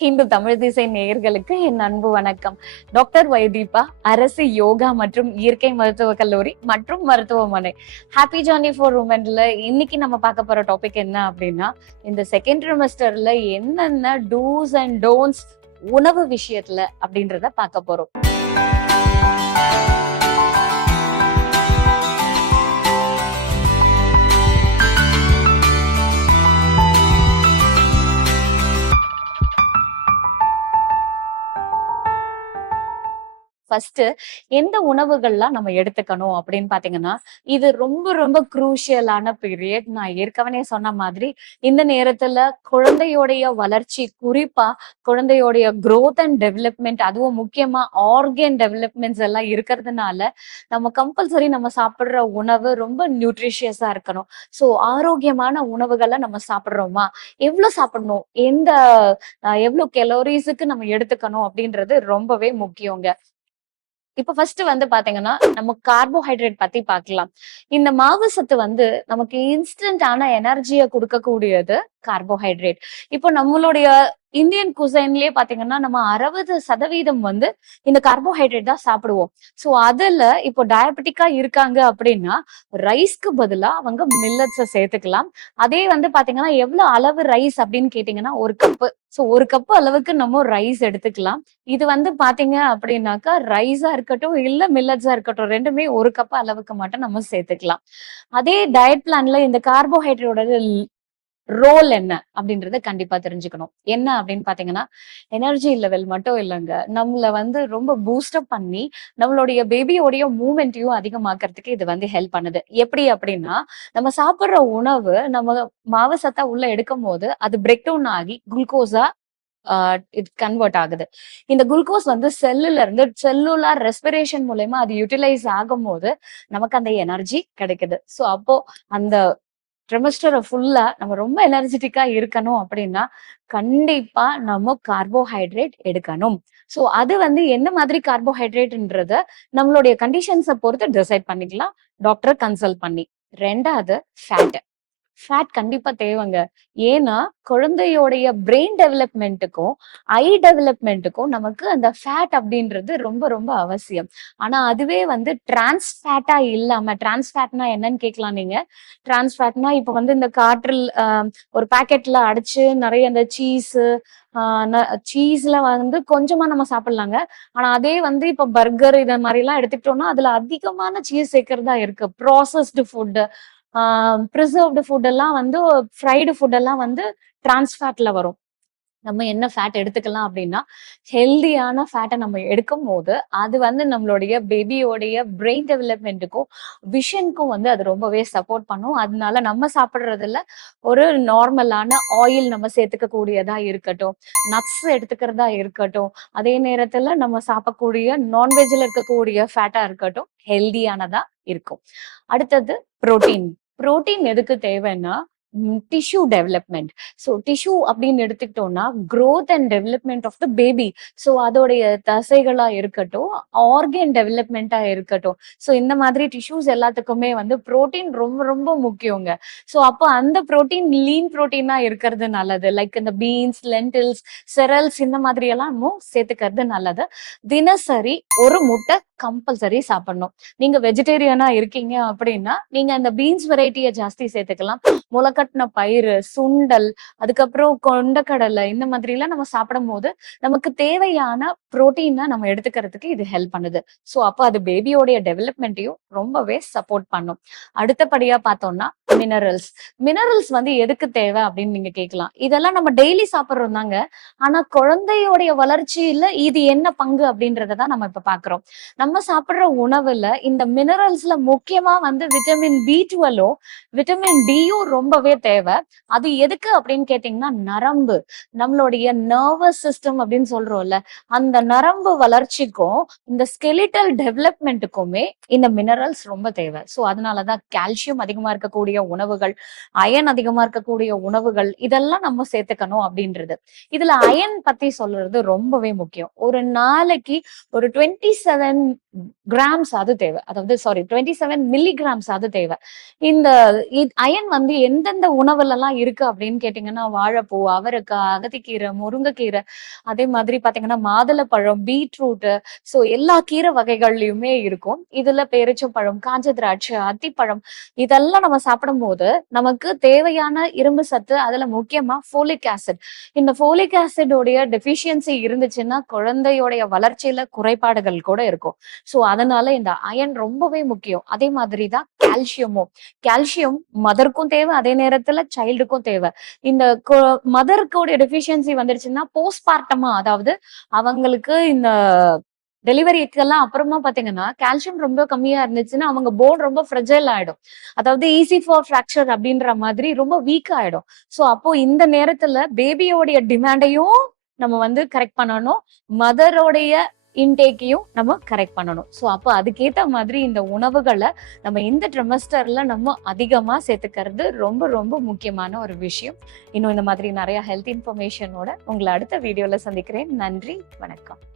இந்து தமிழ் திசை நேயர்களுக்கு என் அன்பு வணக்கம். டாக்டர் வைதீபா, அரசு யோகா மற்றும் இயற்கை மருத்துவக் கல்லூரி மற்றும் மருத்துவமனை ஹாப்பி ஜர்னி ஃபார் உமன்ல இன்னைக்கு நம்ம பார்க்க போற டாபிக் என்ன அப்படின்னா, இந்த செகண்ட் ட்ரிமெஸ்டர்ல என்னென்ன டூஸ் அண்ட் டோன்ட்ஸ் உணவு விஷயத்துல அப்படின்றத பார்க்க போறோம். ஃபர்ஸ்ட் எந்த உணவுகள்லாம் நம்ம எடுத்துக்கணும் அப்படின்னு பாத்தீங்கன்னா, இது ரொம்ப ரொம்ப குரூஷியலான பீரியட். நான் ஏற்கனவே சொன்ன மாதிரி இந்த நேரத்துல குழந்தையோடைய வளர்ச்சி, குறிப்பா குழந்தையோடைய growth அண்ட் டெவலப்மெண்ட், அதுவும் முக்கியமா ஆர்கன் டெவலப்மெண்ட்ஸ் எல்லாம் இருக்கிறதுனால நம்ம கம்பல்சரி நம்ம சாப்பிடுற உணவு ரொம்ப நியூட்ரிஷியஸா இருக்கணும். ஸோ ஆரோக்கியமான உணவுகளை நம்ம சாப்பிடுறோமா, எவ்வளவு சாப்பிடணும், எவ்வளவு கெலோரிஸுக்கு நம்ம எடுத்துக்கணும் அப்படின்றது ரொம்பவே முக்கியங்க. இப்ப ஃபர்ஸ்ட் வந்து பாத்தீங்கன்னா, நம்ம கார்போஹைட்ரேட் பத்தி பார்க்கலாம். இந்த மாவு சத்து வந்து நமக்கு இன்ஸ்டன்டான எனர்ஜிய குடுக்கக்கூடியது கார்போஹைட்ரேட். இப்போ நம்மளுடைய இந்தியன் குசைன்லயே பாத்தீங்கன்னா, நம்ம 60% வந்து இந்த கார்போஹைட்ரேட் தான் சாப்பிடுவோம். சோ அதுல இப்போ டயபெட்டிக்கா இருக்காங்க அப்படின்னா, ரைஸ்க்கு பதிலா அவங்க மில்லட்ஸ சேர்த்துக்கலாம். அதே வந்து பாத்தீங்கன்னா, எவ்வளவு அளவு ரைஸ் அப்படின்னு கேட்டீங்கன்னா, 1 கப்பு. சோ 1 கப்பு அளவுக்கு நம்ம ரைஸ் எடுத்துக்கலாம். இது வந்து பாத்தீங்க அப்படின்னாக்கா, ரைஸா இருக்கட்டும், இல்ல மில்லட்ஸா இருக்கட்டும், 2மே 1 கப் அளவுக்கு மட்டும் நம்ம சேர்த்துக்கலாம். அதே டயட் பிளான்ல இந்த கார்போஹைட்ரேட்டோட ரோல் என்ன அப்படின்றத கண்டிப்பா தெரிஞ்சுக்கணும். என்ன அப்படின்னு பாத்தீங்கன்னா, எனர்ஜி லெவல் மட்டும் இல்லைங்க, நம்மள வந்து ரொம்ப பூஸ்டப் பண்ணி நம்மளுடைய பேபியோடைய மூவ்மெண்ட்டையும் அதிகமாக்குறதுக்கு இது வந்து ஹெல்ப் பண்ணுது. எப்படி அப்படின்னா, நம்ம சாப்பிடுற உணவு நம்ம மாவு சத்தா உள்ள எடுக்கும் போது அது பிரேக் டவுன் ஆகி குளுக்கோஸா இது கன்வெர்ட் ஆகுது. இந்த குளுக்கோஸ் வந்து செல்லுல இருந்து செல்லுலார் ரெஸ்பிரேஷன் மூலமா அது யூட்டிலைஸ் ஆகும்போது நமக்கு அந்த எனர்ஜி கிடைக்குது. சோ அப்போ அந்த ட்ரிமெஸ்டரை ஃபுல்லா நம்ம ரொம்ப எனர்ஜெட்டிக்கா இருக்கணும் அப்படின்னா, கண்டிப்பா நம்ம கார்போஹைட்ரேட் எடுக்கணும். சோ அது வந்து என்ன மாதிரி கார்போஹைட்ரேட்ன்றத நம்மளுடைய கண்டிஷன்ஸ பொறுத்து டிசைட் பண்ணிக்கலாம், டாக்டரை கன்சல்ட் பண்ணி. 2வது ஃபேட். ஃபேட் கண்டிப்பா தேவைங்க. ஏன்னா, குழந்தையோடைய பிரெயின் டெவலப்மெண்ட்டுக்கும், ஐ டெவலப்மெண்ட்டுக்கும் நமக்கு அந்த ஃபேட் அப்படின்றது ரொம்ப ரொம்ப அவசியம். ஆனா அதுவே வந்து டிரான்ஸ் ஃபேட்டா இல்லாம, டிரான்ஸ் ஃபேட்னா என்னன்னு கேட்கலாம் நீங்க. டிரான்ஸ் ஃபேட்னா இப்ப வந்து இந்த காற்றில் ஒரு பாக்கெட்ல அடைச்சு நிறைய இந்த சீஸ்ல வந்து கொஞ்சமா நம்ம சாப்பிடலாங்க. ஆனா அதே வந்து இப்ப பர்கர் இத மாதிரி எல்லாம் எடுத்துக்கிட்டோம்னா, அதுல அதிகமான சீஸ் சேர்க்கறதா இருக்கு. ப்ராசஸ்டு ஃபுட், ப்ரிசர்வ்டு ஃபுட் எல்லாம் வந்து, ஃப்ரைடு ஃபுட் எல்லாம் வந்து டிரான்ஸ் ஃபேட்ல வரும். நம்ம என்ன ஃபேட் எடுத்துக்கலாம் அப்படின்னா, ஹெல்தியான ஃபேட்டை நம்ம எடுக்கும் போது அது வந்து நம்மளுடைய பேபியோடைய பிரெயின் டெவலப்மெண்ட்டுக்கும் விஷனுக்கும் வந்து அது ரொம்பவே சப்போர்ட் பண்ணும். அதனால நம்ம சாப்பிடுறதுல ஒரு நார்மலான ஆயில் நம்ம சேர்த்துக்க கூடியதா இருக்கட்டும், நட்ஸ் எடுத்துக்கிறதா இருக்கட்டும், அதே நேரத்துல நம்ம சாப்பிடக்கூடிய நான்வெஜ்ல இருக்கக்கூடிய ஃபேட்டா இருக்கட்டும், ஹெல்தியானதா இருக்கும். அடுத்தது புரோட்டீன். புரோட்டீன் எதுக்கு தேவைன்னா, டிஷ்யூ டெவலப்மெண்ட். ஸோ டிஷ்யூ அப்படின்னு எடுத்துக்கிட்டோம்னா, growth and development of the baby. So அதோடைய தசைகளா இருக்கட்டும், ஆர்கன் டெவலப்மெண்டா இருக்கட்டும், ஸோ இந்த மாதிரி டிஷ்யூஸ் எல்லாத்துக்குமே வந்து புரோட்டீன் ரொம்ப ரொம்ப முக்கியங்க. ஸோ அப்போ அந்த புரோட்டீன் லீன் புரோட்டீனா இருக்கிறது நல்லது. லைக் இந்த பீன்ஸ், லென்டில்ஸ், செரல்ஸ் இந்த மாதிரி எல்லாம் நம்ம சேர்த்துக்கிறது நல்லது. தினசரி ஒரு முட்டை கம்பல்சரி சாப்பிடணும். நீங்க வெஜிடேரியனா இருக்கீங்க அப்படின்னா, நீங்க அந்த பீன்ஸ் வெரைட்டியை ஜாஸ்தி சேர்த்துக்கலாம். முளைக்கட்டின பயிறு, சுண்டல், அதுக்கப்புறம் கொண்டக்கடலை, இந்த மாதிரி எல்லாம் நம்ம சாப்பிடும் போது நமக்கு தேவையான புரோட்டீனை நம்ம எடுத்துக்கிறதுக்கு இது ஹெல்ப் பண்ணுது. சோ அப்போ அது பேபியோடைய டெவலப்மெண்ட்டையும் ரொம்பவே சப்போர்ட் பண்ணும். அடுத்தபடியா பார்த்தோம்னா மினரல்ஸ். மினரல்ஸ் வந்து எதுக்கு தேவை அப்படின்னு நீங்க கேட்கலாம். இதெல்லாம் நம்ம டெய்லி சாப்பிடுறோம் தாங்க. ஆனா குழந்தையோடைய வளர்ச்சியில இது என்ன பங்கு அப்படின்றதான் நம்ம இப்ப பாக்குறோம். நம்ம சாப்பிடுற உணவுல இந்த மினரல்ஸ்ல முக்கியமா வந்து விட்டமின் B12, விட்டமின் டியும் ரொம்பவே தேவை. அது எதுக்கு அப்படின்னு கேட்டீங்கன்னா, நரம்பு, நம்மளுடைய நர்வஸ் சிஸ்டம் அப்படின்னு சொல்றோம்ல, அந்த நரம்பு வளர்ச்சிக்கும் இந்த ஸ்கெலிட்டல் டெவலப்மெண்ட்டுக்குமே இந்த மினரல்ஸ் ரொம்ப தேவை. சோ அதனாலதான் கால்சியம் அதிகமா இருக்கக்கூடிய உணவுகள், அயன் அதிகமா இருக்கக்கூடிய உணவுகள், இதெல்லாம் நம்ம சேர்த்துக்கணும் அப்படின்றது. இதுல அயன் பத்தி சொல்றது ரொம்பவே முக்கியம். ஒரு நாளைக்கு ஒரு 27 கிராம்ஸ் அது தேவை. அதாவது சாரி 27 மில்லிகிராம்ஸ் அது தேவை. இந்த அயன் வந்து எந்தெந்த உணவுலலாம் இருக்கு அப்படின்னு கேட்டீங்கன்னா, வாழைப்பூ, அவரைக்காய், அகத்திக்கீரை, முருங்கைக்கீரை, அதே மாதிரி பாத்தீங்கன்னா மாதுளப்பழம், பீட்ரூட், சோ எல்லா கீரை வகைகள்லயுமே இருக்கும். இதுல பேரிச்சம்பழம், காஞ்ச திராட்சை, அத்திப்பழம் இதெல்லாம் நம்ம சாப்பிடும்போது நமக்கு தேவையான இரும்பு சத்து, அதுல முக்கியமா ஃபோலிக் ஆசிட். இந்த ஃபோலிக் ஆசிட் உடைய டெஃபிஷியன்சி இருந்துச்சுன்னா குழந்தையோடைய வளர்ச்சியில குறைபாடுகள் கூட இருக்கும். சோ அதனால இந்த அயன் ரொம்பவே முக்கியம். அதே மாதிரிதான் கால்சியமும். கால்சியம் மதருக்கும் தேவை, அதே நேரத்துல சைல்டுக்கும் தேவை. இந்த மதருக்குடைய டெஃபிஷியன்சி வந்துருச்சுன்னா போஸ்ட்மார்ட்டமா, அதாவது அவங்களுக்கு இந்த டெலிவரிக்கெல்லாம் அப்புறமா பாத்தீங்கன்னா கால்சியம் ரொம்ப கம்மியா இருந்துச்சுன்னா அவங்க போன் ரொம்ப ஃப்ரெஜைல் ஆயிடும். அதாவது ஈஸி ஃபார் ஃபிராக்சர் அப்படின்ற மாதிரி ரொம்ப வீக் ஆயிடும். சோ அப்போ இந்த நேரத்துல பேபியோடைய டிமாண்டையும் நம்ம வந்து கரெக்ட் பண்ணணும், மதரோடைய இன்டேக்கையும் நம்ம கரெக்ட் பண்ணணும். சோ அப்போ அதுக்கேத்த மாதிரி இந்த உணவுகளை நம்ம இந்த ட்ரிமஸ்டர்ல நம்ம அதிகமா சேர்த்துக்கிறது ரொம்ப ரொம்ப முக்கியமான ஒரு விஷயம். இன்னும் இந்த மாதிரி நிறைய ஹெல்த் இன்ஃபர்மேஷனோட உங்களை அடுத்த வீடியோல சந்திக்கிறேன். நன்றி, வணக்கம்.